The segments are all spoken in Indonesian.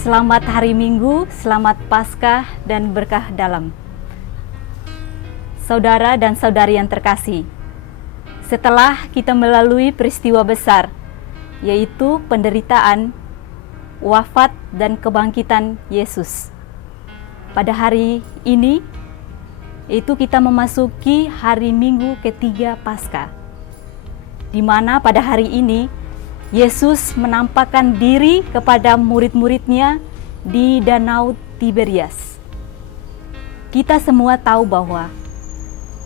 Selamat hari Minggu, selamat Paskah dan berkah dalam. Saudara dan saudari yang terkasih, setelah kita melalui peristiwa besar, yaitu penderitaan, wafat dan kebangkitan Yesus, pada hari ini, itu kita memasuki hari Minggu ketiga Paskah, di mana pada hari ini Yesus menampakkan diri kepada murid-muridnya di Danau Tiberias. Kita semua tahu bahwa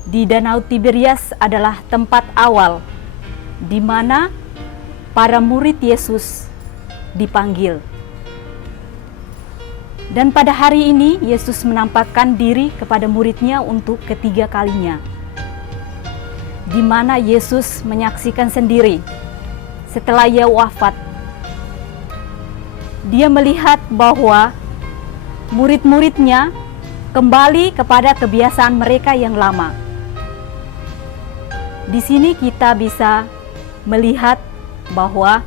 di Danau Tiberias adalah tempat awal di mana para murid Yesus dipanggil. Dan pada hari ini Yesus menampakkan diri kepada muridnya untuk ketiga kalinya, di mana Yesus menyaksikan sendiri setelah ia wafat. Dia melihat bahwa murid-muridnya kembali kepada kebiasaan mereka yang lama. Di sini kita bisa melihat bahwa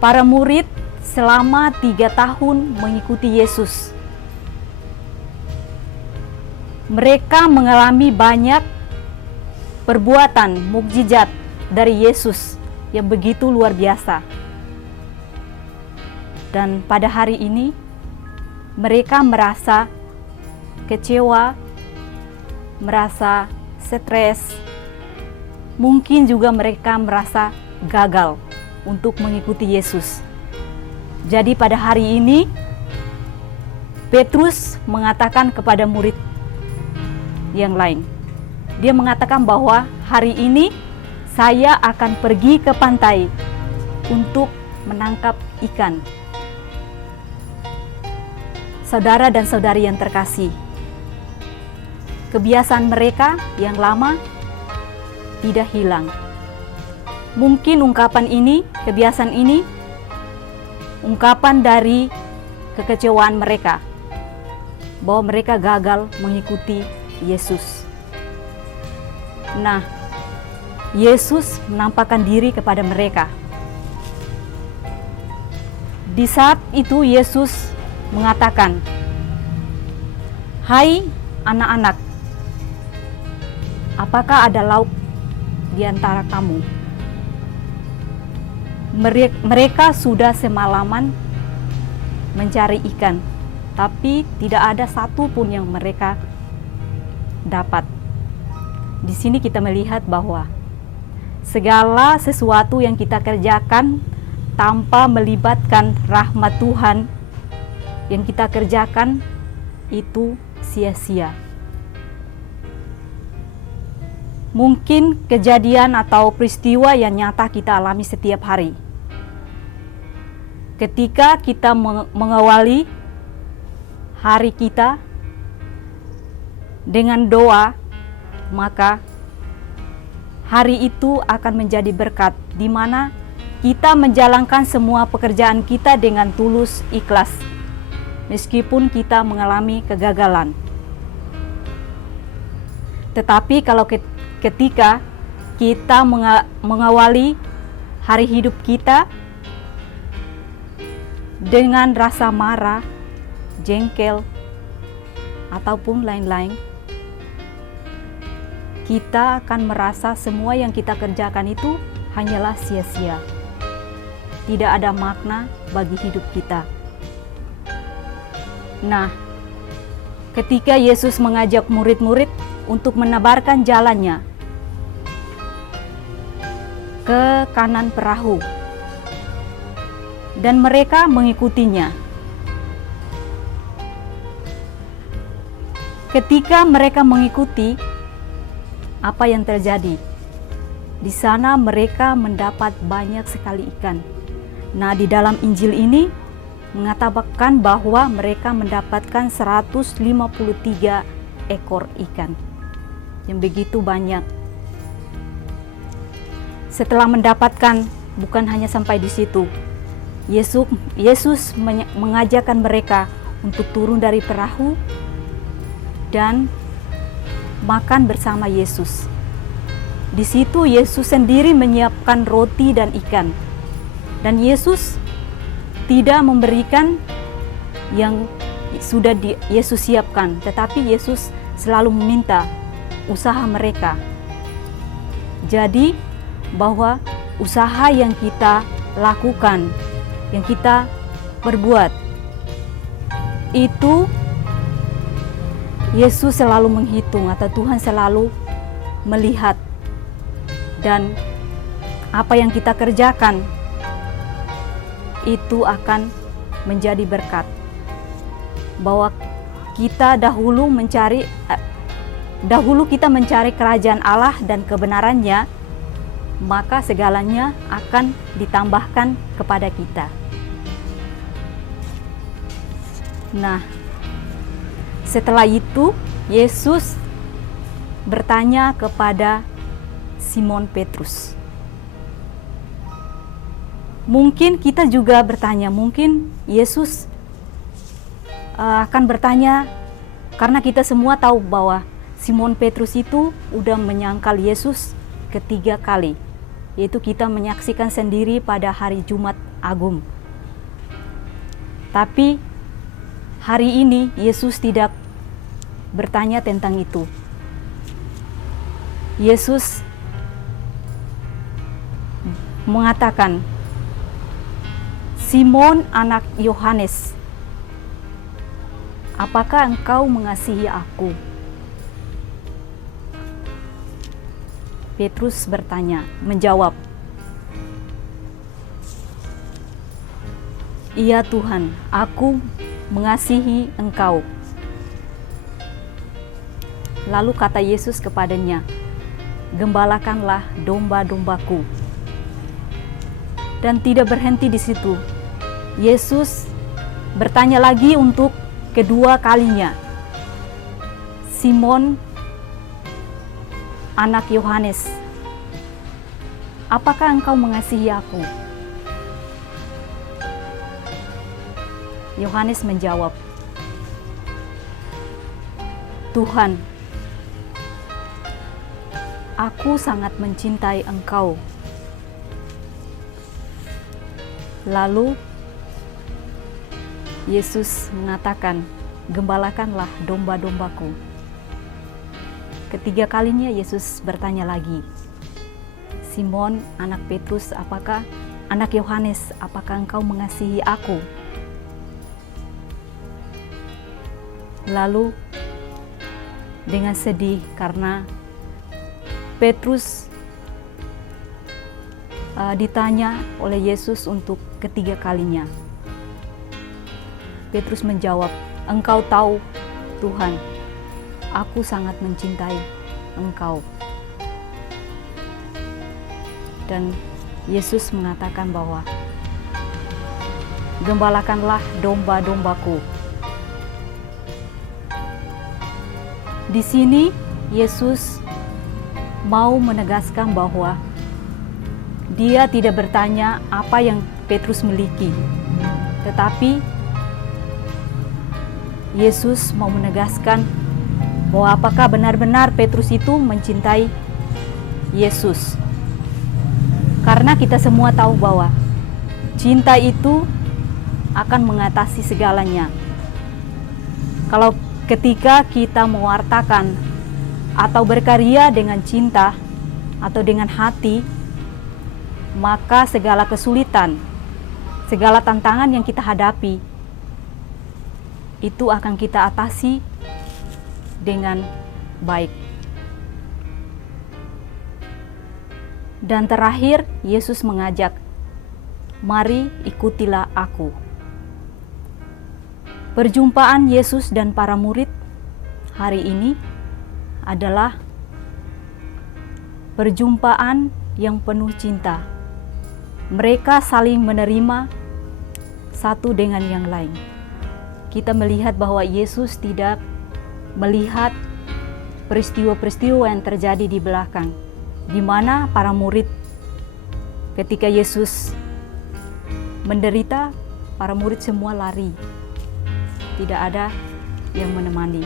para murid selama 3 tahun mengikuti Yesus. Mereka mengalami banyak perbuatan mukjizat dari Yesus yang begitu luar biasa. Dan pada hari ini mereka merasa kecewa, merasa stres, mungkin juga mereka merasa gagal untuk mengikuti Yesus. Jadi pada hari ini Petrus mengatakan kepada murid yang lain, dia mengatakan bahwa hari ini saya akan pergi ke pantai untuk menangkap ikan. Saudara dan saudari yang terkasih, kebiasaan mereka yang lama tidak hilang. Mungkin ungkapan ini, kebiasaan ini, ungkapan dari kekecewaan mereka bahwa mereka gagal mengikuti Yesus. Nah, Yesus menampakkan diri kepada mereka. Di saat itu Yesus mengatakan, "Hai anak-anak, apakah ada lauk di antara kamu?" Mereka sudah semalaman mencari ikan, tapi tidak ada satu pun yang mereka dapat. Di sini kita melihat bahwa segala sesuatu yang kita kerjakan tanpa melibatkan rahmat Tuhan yang kita kerjakan itu sia-sia. Mungkin kejadian atau peristiwa yang nyata kita alami setiap hari. Ketika kita mengawali hari kita dengan doa, maka hari itu akan menjadi berkat, di mana kita menjalankan semua pekerjaan kita dengan tulus ikhlas, meskipun kita mengalami kegagalan. Tetapi kalau ketika kita mengawali hari hidup kita dengan rasa marah, jengkel, ataupun lain-lain, kita akan merasa semua yang kita kerjakan itu hanyalah sia-sia. Tidak ada makna bagi hidup kita. Nah, ketika Yesus mengajak murid-murid untuk menebarkan jalannya ke kanan perahu, dan mereka mengikutinya. Ketika mereka mengikuti, apa yang terjadi? Di sana mereka mendapat banyak sekali ikan. Nah, di dalam Injil ini mengatakan bahwa mereka mendapatkan 153 ekor ikan. Yang begitu banyak. Setelah mendapatkan, bukan hanya sampai di situ. Yesus mengajarkan mereka untuk turun dari perahu dan makan bersama Yesus. Di situ Yesus sendiri menyiapkan roti dan ikan. Dan Yesus tidak memberikan yang sudah Yesus siapkan, tetapi Yesus selalu meminta usaha mereka. Jadi bahwa usaha yang kita lakukan, yang kita perbuat, itu Yesus selalu menghitung atau Tuhan selalu melihat, dan apa yang kita kerjakan itu akan menjadi berkat. Bahwa kita dahulu kita mencari kerajaan Allah dan kebenarannya, maka segalanya akan ditambahkan kepada kita. Nah, setelah itu Yesus bertanya kepada Simon Petrus. Mungkin kita juga bertanya, mungkin Yesus akan bertanya, karena kita semua tahu bahwa Simon Petrus itu udah menyangkal Yesus ketiga kali, yaitu kita menyaksikan sendiri pada hari Jumat Agung. Tapi hari ini Yesus tidak bertanya tentang itu. Yesus mengatakan, Simon anak Yohanes, apakah engkau mengasihi aku? Petrus menjawab, iya Tuhan, aku mengasihi engkau. Lalu kata Yesus kepadanya, gembalakanlah domba-dombaku. Dan tidak berhenti di situ. Yesus bertanya lagi untuk kedua kalinya, Simon anak Yohanes, apakah engkau mengasihi aku? Yohanes menjawab, Tuhan, aku sangat mencintai engkau. Lalu Yesus mengatakan, gembalakanlah domba-dombaku. Ketiga kalinya Yesus bertanya lagi, Simon anak Petrus, anak Yohanes, apakah engkau mengasihi aku? Lalu dengan sedih karena Petrus ditanya oleh Yesus untuk ketiga kalinya, Petrus menjawab, engkau tahu Tuhan, aku sangat mencintai engkau. Dan Yesus mengatakan bahwa gembalakanlah domba-dombaku. Di sini Yesus mau menegaskan bahwa dia tidak bertanya apa yang Petrus miliki, tetapi Yesus mau menegaskan bahwa apakah benar-benar Petrus itu mencintai Yesus. Karena kita semua tahu bahwa cinta itu akan mengatasi segalanya. Kalau ketika kita mewartakan atau berkarya dengan cinta atau dengan hati, maka segala kesulitan, segala tantangan yang kita hadapi, itu akan kita atasi dengan baik. Dan terakhir, Yesus mengajak, mari ikutilah aku. Perjumpaan Yesus dan para murid hari ini adalah perjumpaan yang penuh cinta. Mereka saling menerima satu dengan yang lain. Kita melihat bahwa Yesus tidak melihat peristiwa-peristiwa yang terjadi di belakang, di mana para murid ketika Yesus menderita, para murid semua lari. Tidak ada yang menemani.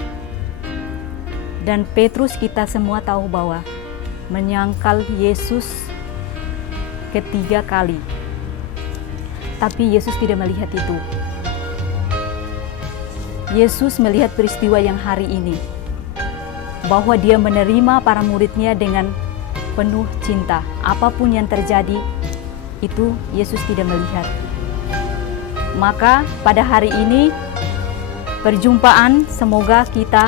Dan Petrus, kita semua tahu bahwa menyangkal Yesus ketiga kali. Tapi Yesus tidak melihat itu. Yesus melihat peristiwa yang hari ini, bahwa dia menerima para murid-Nya dengan penuh cinta. Apapun yang terjadi, itu Yesus tidak melihat. Maka pada hari ini, perjumpaan, semoga kita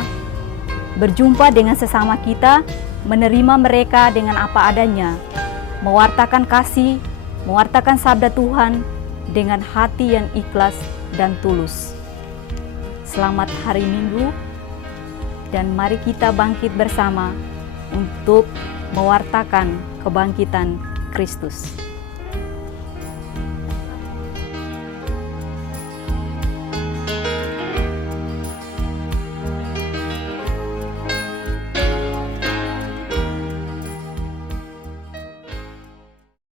berjumpa dengan sesama kita, menerima mereka dengan apa adanya, mewartakan kasih, mewartakan sabda Tuhan dengan hati yang ikhlas dan tulus. Selamat hari Minggu, dan mari kita bangkit bersama untuk mewartakan kebangkitan Kristus.